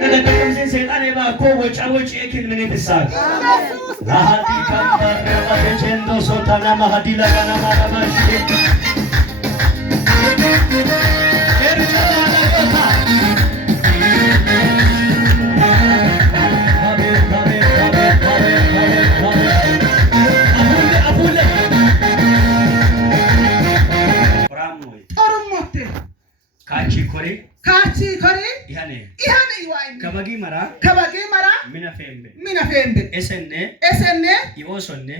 ለተቀምሰን ሰይጣን የባኮ ወጫወጭ እኪል ምን ይብሳል ለሃዲ ካምባራ በጀንዶ ሶታና ማሃዲ ለጋና ማራማሽ Kachi kore ihane iwain kabagi mara mina fembe esenne iosonne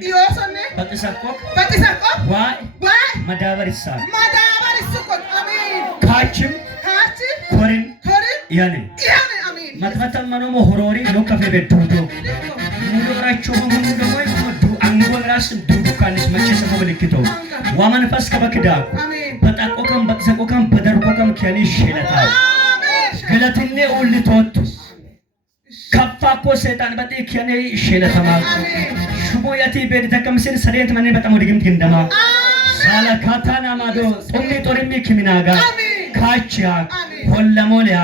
batisakok wa madabarissa amin kachi korin ihane amin matmatan manomo horori no kafe betudo mudoracho mudo moy mudu angol ras dudu kanis mache samo belikito wa manfas kabakida በጣቆከም በቅሰቆከም በደርቆከም ከኔ ሸለታ ገለትኔ ኡልቶት ከፋኮ ሰይጣን በጤ ከኔ ሸለታማ ሽቦ ያቲ ቤት ተከምስን ሰሬት ማኔ በጣም ወድግም ግንደማ ሳላካታና ማዶ ጦሚ ጦርሚ ክሚናጋ ካቺያ ሆለሞሊያ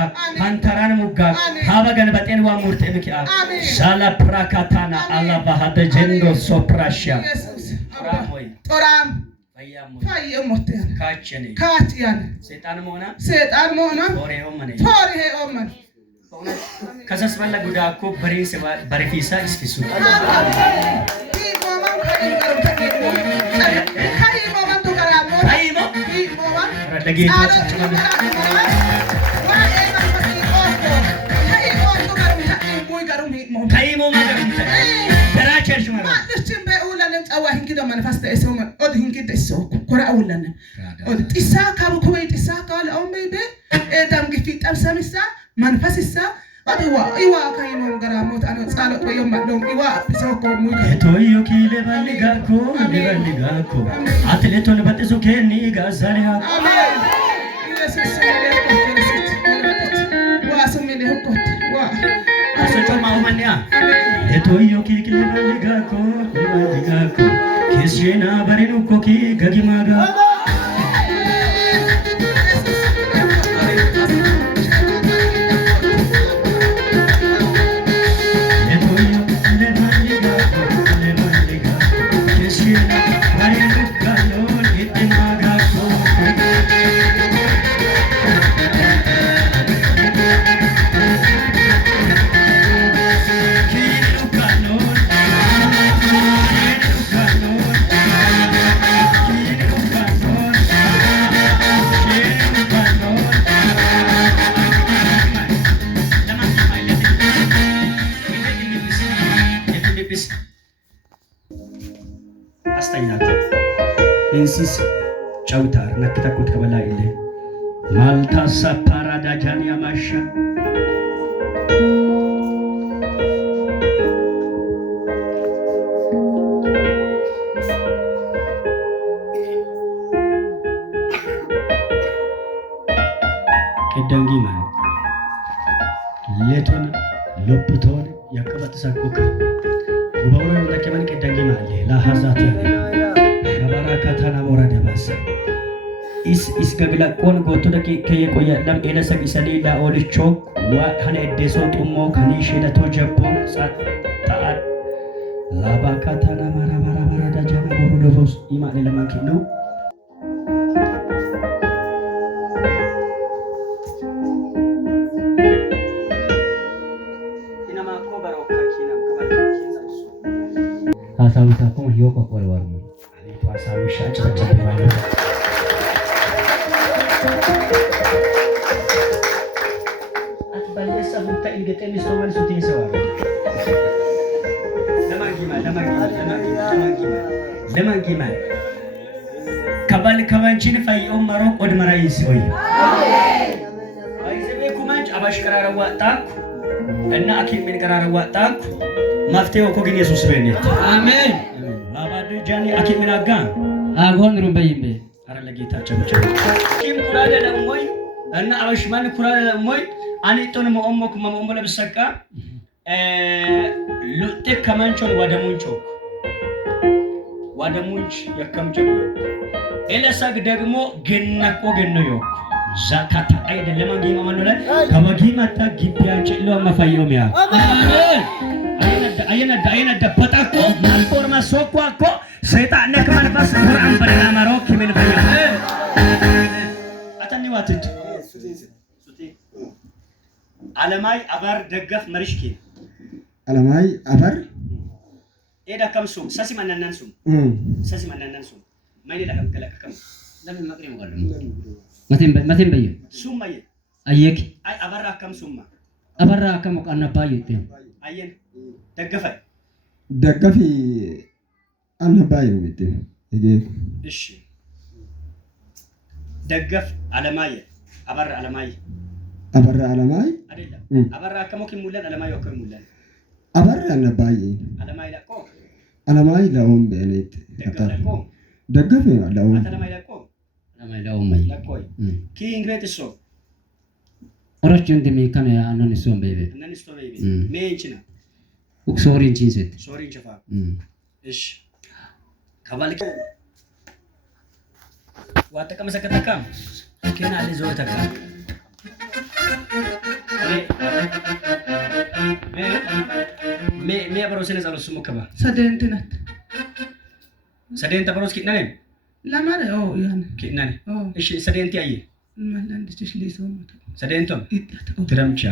አንተራን ሙጋ ሀበገን በጤን ዋ ሙርቴ ምኪያ ሳላ ፕራካታና አላባ ሀደ ጀንዶ ሶፕራሽያ ጦራም Fayyamote kaachyan seetaan moona foore omman kasas balla gudaa ko barifisa isfisu moman to karamo moman radageta أوه هنكده منفست اسمه أود هنكده السوق كرا أولنا أود تساق أبو كوي تساق على أم بيبي دام جفيت أم سامسا منفس السا أود إيوا كاينو غراموت أنا سالت ويوم مدوم إيوا بسوق موي تويو كيل بالغاكو أتلتون بتسو كني غزالها آمين يسوع واسمي له كوت أسوأ ما هو منيا تويو كيل بالغاكو كيسينا برينو كوكي غاغي ماغا እንሲስ ጫውታር ነክተኩት ከበላ ኢለ ማልታ ሳፓራዳ ጃኒያ ማሻ ከደንጊ ማን ሌቶን ሎፕቶን ያቀበተ ሳቆካ ጉባውራ ለከመን ከደንጊ ማን ለሐዛት ከተና ወራደ ባሰ is gabila kon goto da ke koya lam ela sagi salila olicho wa hane deso tummo kani shela to jabbo sa taat laba katana mara da jana boru dovos ima ne lam kinu ina ma ko barokka kina kabal kinsa asawi sa ko hiyo ko warmu Pasawi cepat mana? Atbalik sabut tak ingat ini semua suting sewar. Lemang gimana? Kabal cina fai marok od marai soi. Aise be kumanj abash karara watak. Enna akhir min karara watak. Mafteo ko gini Yesus benet. Amin. Jani akhir minaga agon rumbayimbe ara lagi ta chamcha kim kurada da moy anna awshman kurada da moy ani ton mo ommok ma mo la bisaka lutte kamanchon wadamunch yakam jabo ela sag degmo genna ko genno yok ዛካታ አይደለም አንገ ማማኖላ ከበጊማታ ግቢያን ጭሎ መፈየሚያ አሜን አይነዳ በጣቆ ማልፎርማ ሶኳኮ ሰይጣን ነክ መንፈስ ቁርአን በራማሮ ከምን ፈያ አተኒ ዋትድ አለማይ አባር ደገፍ መርሽኪ አለማይ አባር ኤዳ ከምሱ ሰሲ ማናናንሱ ማይኔ ለከም ለምን መቅሪም ጋር መቴም በየ ሱማየ አየክ አይ አባራ ከምሱማ አባራ ከመቃና ባየት አየን ደገፊ አንባይ ወይት እሺ ደገፍ አለማየ አባራ አለማይ አይደለም አባራ ከሞክ ሙለን አለማይ ወከም ሙለን አባራ አንባይ አለማይ ለቆ አለማይ ለውም በኔት ደገፍ ያለው አለማይ ለውም ለቆ ኪንግ ቤትሶ ኦሮች እንደሚ ከነ አናንሶም በይቤ ሜንችና ኡክሶሪን ቺንሴት ሶሪን ቸፋ እሺ ከባልከ ዋተቀ መሰከተካ ከና ለዘው ተካ ሜ አብሮስነ ጸሎት ስሙ ከባ ሰደንትነት ሰደንት አብሮስ ኪናኔ ለማረ ያን ኪናኔ እሺ ሰደንት ያየ ማላንድሽ ሊሶ ሰደንቶም ትረምቻ